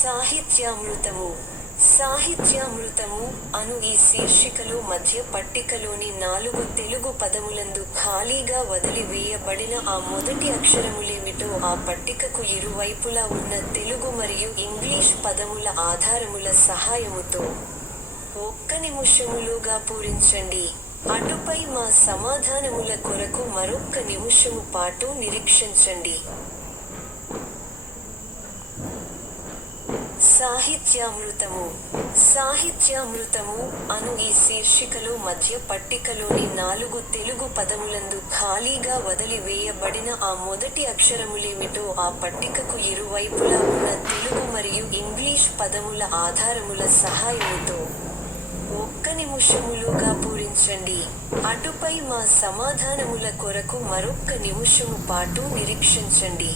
సాహిత్యామృతము. సాహిత్యామృతము అను ఈ శీర్షికలో మధ్య పట్టికలోని 4 తెలుగు పదములందు ఖాళీగా వదిలి వేయబడిన ఆ మొదటి అక్షరములేమిటో ఆ పట్టికకు ఇరువైపులా ఉన్న తెలుగు మరియు ఇంగ్లీష్ పదముల ఆధారముల సహాయముతో 1 నిమిషములోగా పూరించండి. అటుపై మా సమాధానముల కొరకు మరొక్క నిమిషము పాటు నిరీక్షించండి. సాహిత్యామృతము. సాహిత్యామృతము అను ఈ శీర్షికలో మధ్య పట్టికలోని 4 తెలుగు పదములందు ఖాళీగా వదిలి వేయబడిన ఆ మొదటి అక్షరములేమిటో ఆ పట్టికకు ఇరువైపులా ఉన్న తెలుగు మరియు ఇంగ్లీష్ పదముల ఆధారముల సహాయముతో 1 నిమిషములోగా పూరించండి. అటుపై మా సమాధానముల కొరకు మరొక్క నిమిషము పాటు నిరీక్షించండి.